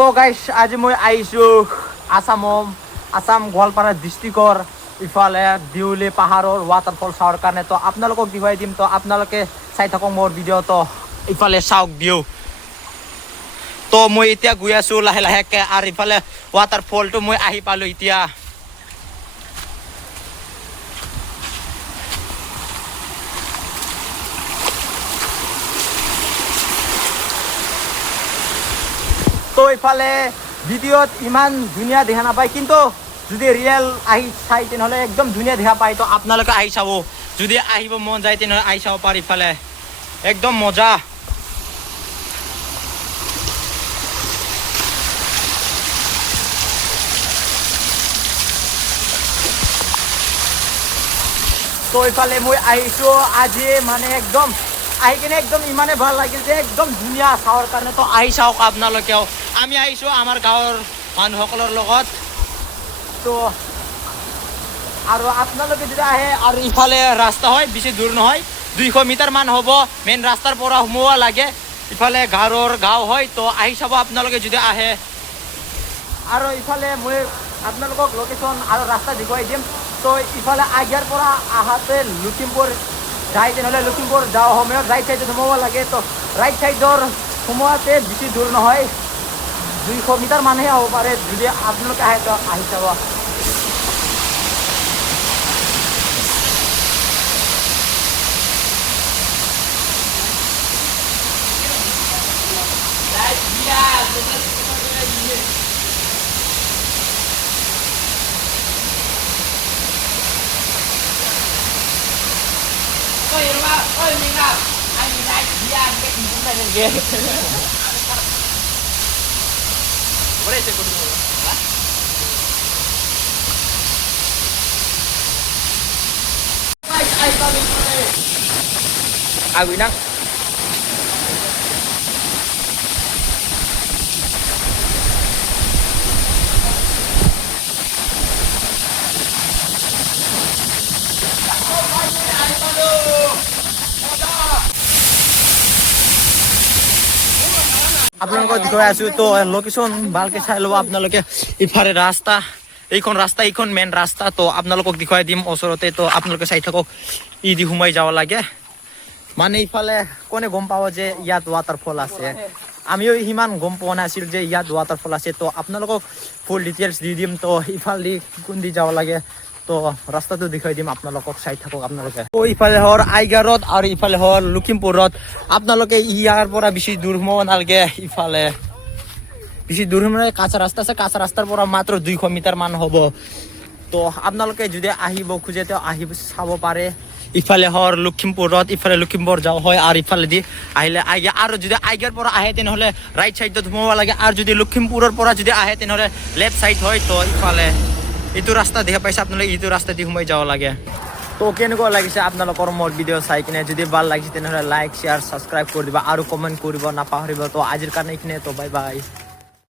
তো গাইস আজি মই আহিছো আসাম গোৱালপাৰা ডিষ্ট্ৰিক্টৰ ইফালে দিউলি পাহাৰৰ ৱাটাৰফল চাৱাৰ কাৰণে তো আপোনালোকক দেখুৱাই দিম তো আপোনালোকে চাই থাকক মোৰ ভিডিঅ' তো ইফালে চাওক ভিউ তো মই এতিয়া গৈ আছো লাহে লাহেকে আৰু ইফালে ৱাটাৰফলটো মই আহি পালো এতিয়া তো ইফালে ভিডিঅ'ত ইমান ধুনীয়া দেখা নাপায় কিন্তু যদি ৰিয়েল আহি চাই তেনেহ'লে একদম ধুনীয়া দেখা পায় তো আপোনালোকে আহি চাব যদি আহিব মন যায় তেনেহ'লে আহি চাব পাৰি ইফালে একদম মজা তো ইফালে মই আহিছো আজি মানে একদম আহি কিনে একদম ইমানে ভাল লাগিল যে একদম ধুনীয়া চাৱাৰ কাৰণে তো আহি চাওক আপোনালোকেও আমি আহিছো আমাৰ গাঁৱৰ মানুহসকলৰ লগত তো আৰু আপোনালোকে যদি আহে আৰু ইফালে ৰাস্তা হয় বেছি দূৰ নহয় 200 মিটাৰ মান হ'ব মেইন ৰাস্তাৰ পৰা সোমোৱা লাগে ইফালে গাঁও হয় তো আহি চাব আপোনালোকে যদি আহে আৰু ইফালে মই আপোনালোকক লোকেশ্যন আৰু ৰাস্তা দেখুৱাই দিম তো ইফালে আগিয়াৰ পৰা আহাতে লখিমপুৰ যাই তেনেহ'লে লখিমপুৰ যাওঁ সময়ত ৰাইট চাইডত সোমাব লাগে তো ৰাইট চাইডৰ সোমোৱাতে বেছি দূৰ নহয় 200 মিটাৰ মানহে হ'ব পাৰে যদি আপোনালোকে আহে তো আহি চাব Ôi mình nào anh này đi ăn cái gì cũng này ghê có đây sẽ có đúng không ai tao đi ai quỷ năng আপোনালোকক দেখুৱাই আছো তো লোকেশ্যন ভালকে চাই ল'ব আপোনালোকে ইফালে ৰাস্তা এইখন মেইন ৰাস্তা তো আপোনালোকক দেখুৱাই দিম ওচৰতে তো আপোনালোকে চাই থাকক ই দি সোমাই যাব লাগে মানে ইফালে কোনে গম পাব যে ইয়াত ৱাটাৰফল আছে আমিও সিমান গম পোৱা নাছিল যে ইয়াত ৱাটাৰফল আছে তো আপোনালোকক ফুল ডিটেইলছ দি দিম তো ইফালে কোন দি যাব লাগে তো ৰাস্তাটো দেখুৱাই দিম আপোনালোকক চাই থাকক আপোনালোকে তো ইফালে হৰ আইগাৰত আৰু ইফালে হৰ লখিমপুৰত আপোনালোকে ইয়াৰ পৰা বেছি দূৰ সোমাব নালাগে ইফালে বেছি দূৰ মানে কাঁচা ৰাস্তা আছে কাঁচা ৰাস্তাৰ পৰা মাত্ৰ 200 মিটাৰ মান হ'ব তো আপোনালোকে যদি আহিব খোজে তো আহি চাব পাৰে ইফালে হৰ লখিমপুৰত ইফালে লখিমপুৰ যাওঁ হয় আৰু ইফালে দি আহিলে আইগা আৰু যদি আইগাৰ পৰা আহে তেনেহ'লে ৰাইট চাইডত সোমাব লাগে আৰু যদি লখিমপুৰৰ পৰা যদি আহে তেনেহ'লে লেফ্ট চাইড হয় তো ইফালে এইটো ৰাস্তা দেখা পাইছে আপোনালোকে এইটো ৰাস্তা দি সোমাই যাব লাগে তো কেনেকুৱা লাগিছে আপোনালোকৰ মোৰ ভিডিঅ' চাই কিনে যদি ভাল লাগিছে তেনেহ'লে লাইক শ্বেয়াৰ ছাবস্ক্ৰাইব কৰি দিবা আৰু কমেণ্ট কৰিব নাপাহৰিব তো আজিৰ কাৰণে এইখিনিয়ে তো বাই বাই